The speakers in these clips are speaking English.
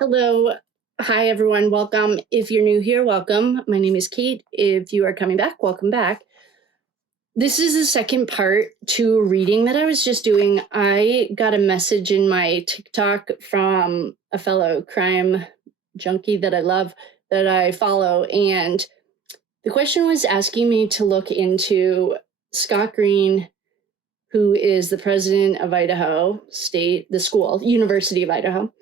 Hello. Hi, everyone. Welcome. If you're new here, welcome. My name is Kate. If you are coming back, welcome back. This is the second part to a reading that I was just doing. I got a message in my TikTok from a fellow crime junkie that I love, that I follow, and the question was asking me to look into Scott Green, who is the president of Idaho State, the school, University of Idaho,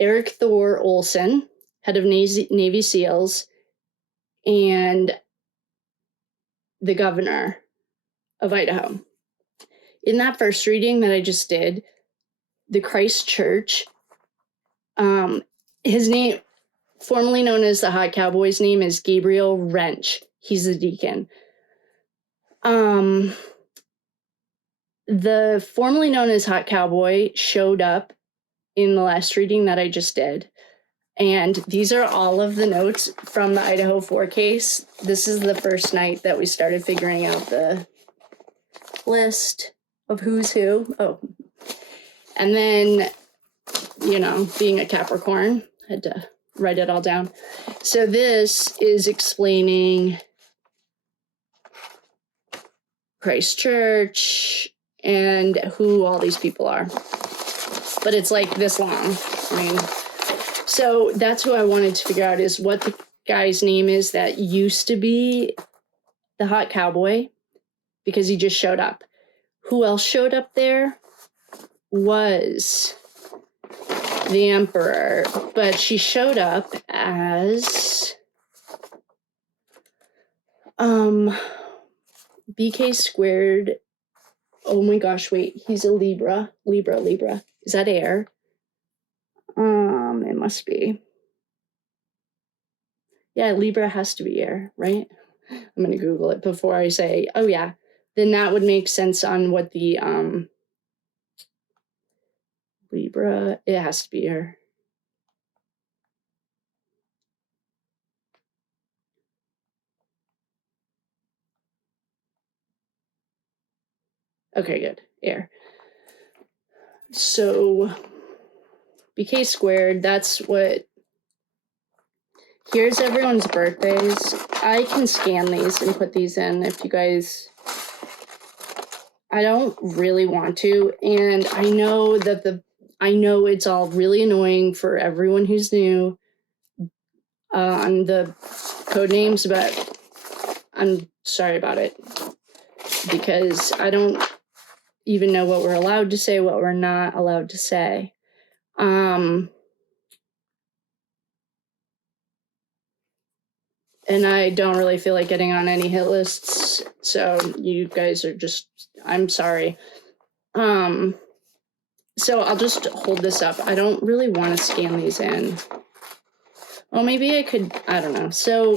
Eric Thor Olson, head of Navy SEALs, and the governor of Idaho. In that first reading that I just did, the Christ Church, his name, formerly known as the Hot Cowboy's name is Gabriel Wrench. He's the deacon. The formerly known as Hot Cowboy showed up in the last reading that I just did. And these are all of the notes from the Idaho 4 case. This is the first night that we started figuring out the list of who's who. Oh, and then, being a Capricorn, I had to write it all down. So this is explaining Christ Church and who all these people are. But it's like this long. So that's who I wanted to figure out, is what the guy's name is that used to be the Hot Cowboy, because he just showed up. Who else showed up there was the Emperor, but she showed up as BK squared. Oh my gosh, wait, he's a Libra. Is that air? It must be. Yeah, Libra has to be air, right? I'm going to Google it before I say, oh yeah, then that would make sense on what the Libra, it has to be air. Okay, good, air. So BK squared, that's what, here's everyone's birthdays. I can scan these and put these in if you guys, I don't really want to, and I know that I know it's all really annoying for everyone who's new on the code names, but I'm sorry about it, because I don't even know what we're allowed to say, what we're not allowed to say. And I don't really feel like getting on any hit lists, so you guys are just, I'm sorry. So I'll just hold this up. I don't really want to scan these in. Well, maybe I could, I don't know. So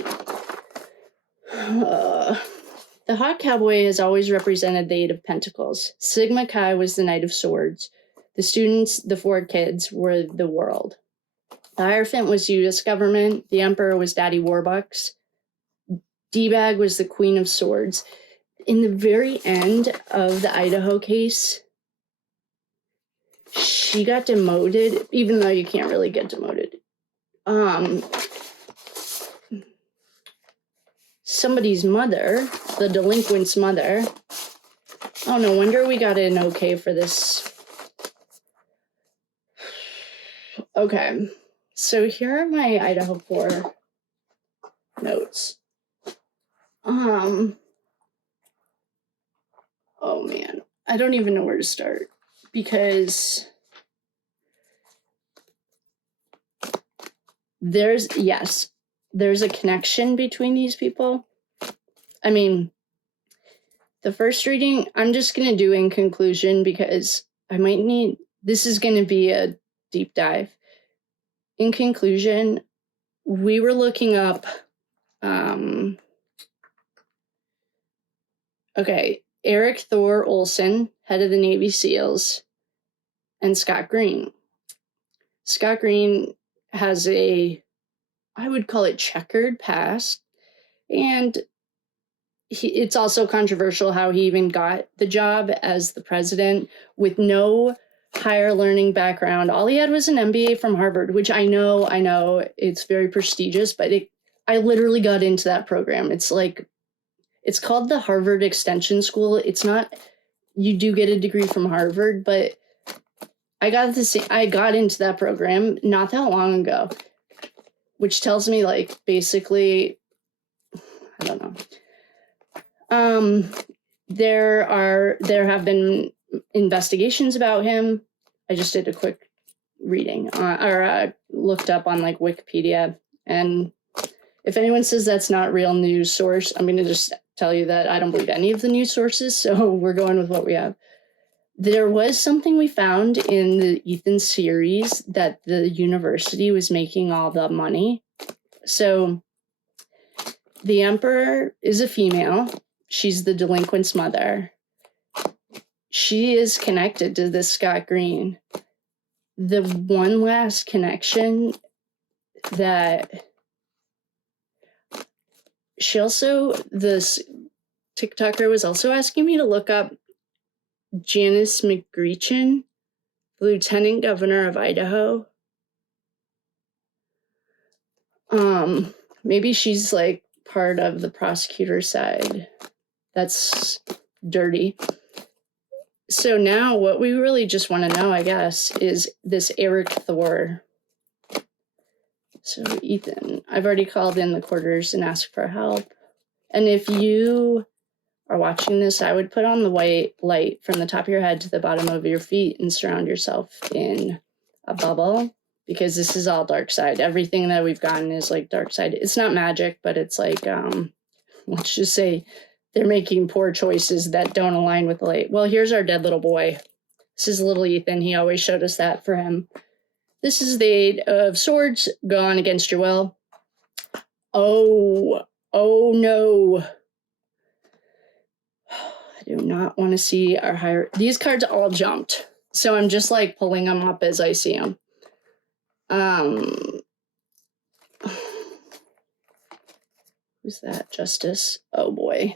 the Hot Cowboy has always represented the Eight of Pentacles. Sigma Chi was the Knight of Swords. The students, the 4 kids, were the world. The Hierophant was U.S. government. The Emperor was Daddy Warbucks. D-Bag was the Queen of Swords. In the very end of the Idaho case, she got demoted, even though you can't really get demoted. Somebody's mother, the delinquent's mother. Oh, no wonder we got an okay for this. Okay, so here are my Idaho 4 notes. Oh man, I don't even know where to start, because there's a connection between these people. I mean, the first reading, I'm just going to do in conclusion, because I might need, this is going to be a deep dive. In conclusion, we were looking up, Eric Thor Olson, head of the Navy SEALs, and Scott Green. Scott Green has I would call it checkered past, and it's also controversial how he even got the job as the president with no higher learning background. All he had was an MBA from Harvard, which I know it's very prestigious, but I literally got into that program. It's called the Harvard Extension School. It's not, you do get a degree from Harvard, but I got into that program not that long ago, which tells me basically, I don't know. There have been investigations about him. I just did a quick reading looked up on Wikipedia, and if anyone says that's not real news source, I'm going to just tell you that I don't believe any of the news sources, so we're going with what we have. There was something we found in the Ethan series that the university was making all the money. So the Emperor is a female. She's the delinquent's mother. She is connected to this Scott Green. The one last connection that this TikToker was also asking me to look up Janice McGreechin, Lieutenant Governor of Idaho. Maybe she's part of the prosecutor side. That's dirty. So now what we really just want to know, I guess, is this Eric Thor. So Ethan, I've already called in the quarters and asked for help. And if you are watching this, I would put on the white light from the top of your head to the bottom of your feet and surround yourself in a bubble, because this is all dark side. Everything that we've gotten is dark side. It's not magic, but it's let's just say they're making poor choices that don't align with the light. Well, here's our dead little boy. This is little Ethan. He always showed us that for him. This is the 8 of Swords, gone against your will. Oh no. I do not want to see our higher. These cards all jumped, so I'm just pulling them up as I see them. Who's that? Justice. Oh boy.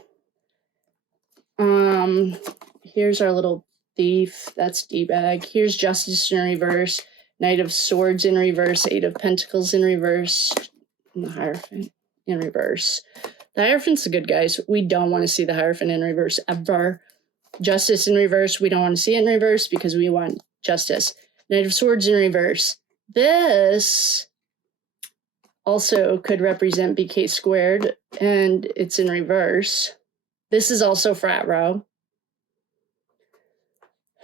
Here's our little thief. That's D-bag. Here's Justice in reverse. Knight of Swords in reverse. 8 of Pentacles in reverse. And the Hierophant in reverse. The Hierophant's the good guys. We don't want to see the Hierophant in reverse ever. Justice in reverse. We don't want to see it in reverse because we want justice. Knight of Swords in reverse. This also could represent BK squared, and it's in reverse. This is also frat row.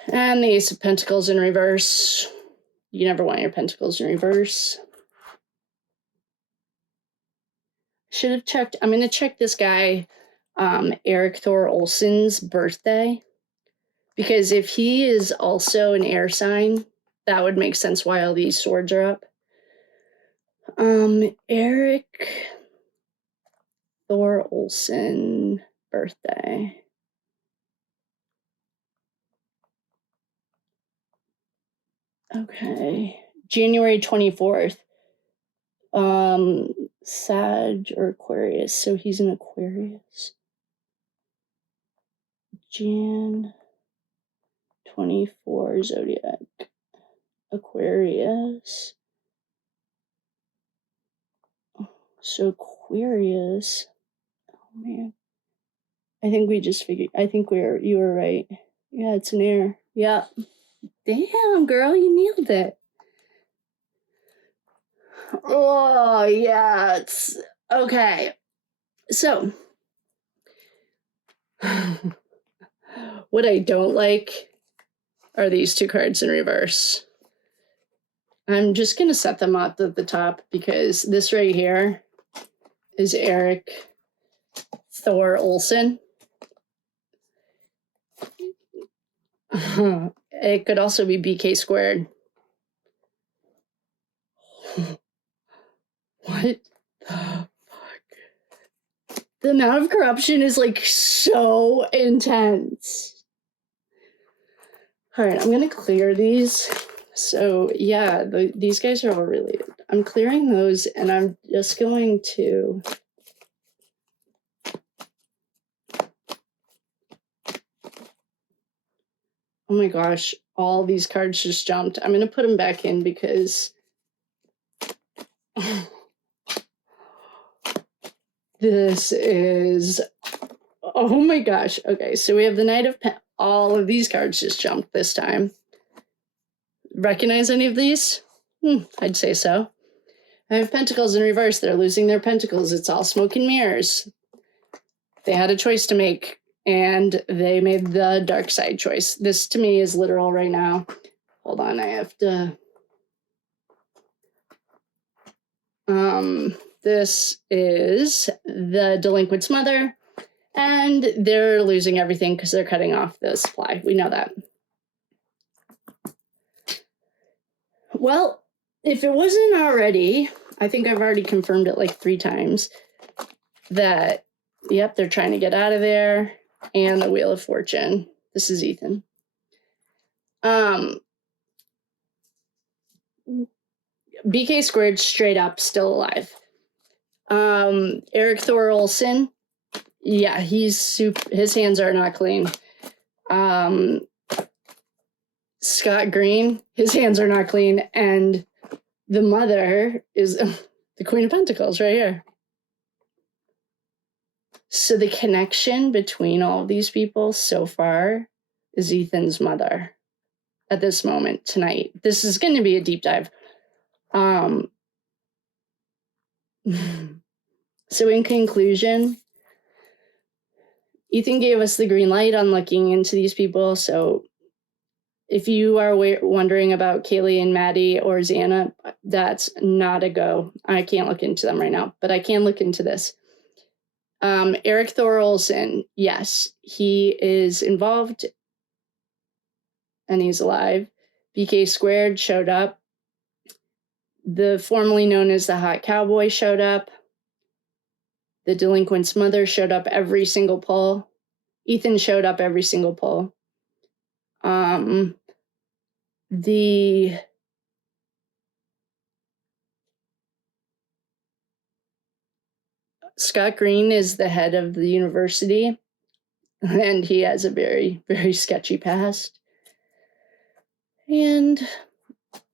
And the Ace of Pentacles in reverse. You never want your Pentacles in reverse. Should have checked. I'm going to check this guy, Eric Thor Olson's birthday. Because if he is also an air sign, that would make sense why all these swords are up. Eric Thor Olson birthday. Okay. January 24th. Sag or Aquarius. So he's an Aquarius. Jan 24 zodiac. Aquarius. So Aquarius. Oh man. I think we just figured. You were right. Yeah, it's an air. Yeah. Damn, girl, you nailed it. Oh, yeah, it's okay. So, what I don't like are these two cards in reverse. I'm just going to set them up at the top because this right here is Eric Thor Olson. It could also be BK squared. What the fuck? The amount of corruption is so intense. All right, I'm gonna clear these. So yeah, these guys are all related. I'm clearing those, and I'm just going to. Oh my gosh, all these cards just jumped. I'm going to put them back in because this is, oh my gosh. Okay, so we have the Knight of all of these cards just jumped this time. Recognize any of these? I'd say so. I have Pentacles in reverse. They're losing their Pentacles. It's all smoke and mirrors. They had a choice to make, and they made the dark side choice. This, to me, is literal right now. Hold on, I have to... This is the delinquent's mother, and they're losing everything because they're cutting off the supply. We know that. Well, if it wasn't already, I think I've already confirmed it like 3 times, that, yep, they're trying to get out of there, and the Wheel of Fortune. This is Ethan. BK squared straight up, still alive. Eric Thor Olson, yeah, his hands are not clean. Scott Green, his hands are not clean, and the mother is the Queen of Pentacles right here. So the connection between all of these people so far is Ethan's mother at this moment tonight. This is going to be a deep dive. So in conclusion, Ethan gave us the green light on looking into these people. So if you are wondering about Kaylee and Maddie or Xana, that's not a go. I can't look into them right now, but I can look into this. Eric Thor Olson, yes, he is involved and he's alive. BK squared showed up. The formerly known as the Hot Cowboy showed up. The delinquent's mother showed up every single pull. Ethan showed up every single pull. The Scott Green is the head of the university, and he has a very, very sketchy past. And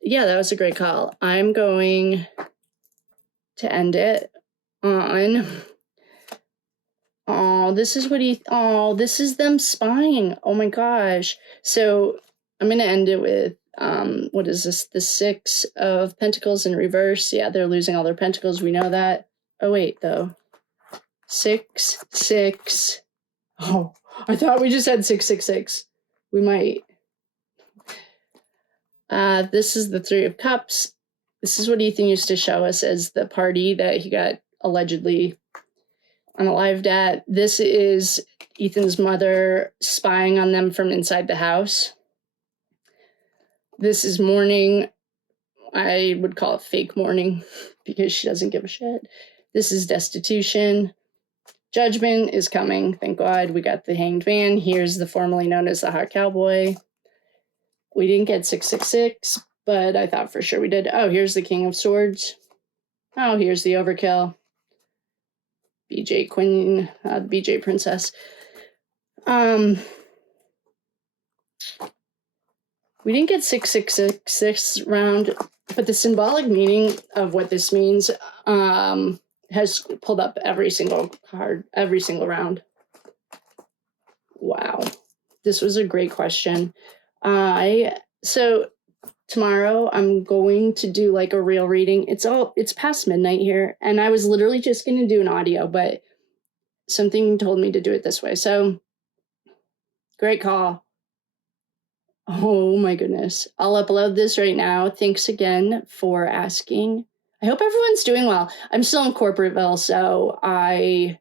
yeah, that was a great call. I'm going to end it on, this is this is them spying. Oh my gosh. So I'm going to end it with, what is this? The 6 of Pentacles in reverse. Yeah, they're losing all their Pentacles. We know that. Oh, wait, though. 6, 6. Oh, I thought we just had 666. We might. This is the 3 of Cups. This is what Ethan used to show us as the party that he got allegedly unalived at. This is Ethan's mother spying on them from inside the house. This is mourning. I would call it fake mourning because she doesn't give a shit. This is destitution. Judgment is coming. Thank God we got the Hanged Man. Here's the formerly known as the Hot Cowboy. We didn't get 666, but I thought for sure we did. Oh, here's the King of Swords. Oh, here's the Overkill. BJ Queen, BJ Princess. We didn't get 666 round, but the symbolic meaning of what this means has pulled up every single card, every single round. Wow. This was a great question. So tomorrow I'm going to do like a real reading. It's past midnight here, and I was literally just going to do an audio, but something told me to do it this way. So great call. Oh my goodness. I'll upload this right now. Thanks again for asking. I hope everyone's doing well. I'm still in Corporateville, so I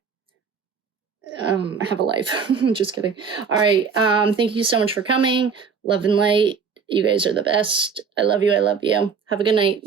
have a life. Just kidding. All right. Thank you so much for coming. Love and light. You guys are the best. I love you. I love you. Have a good night.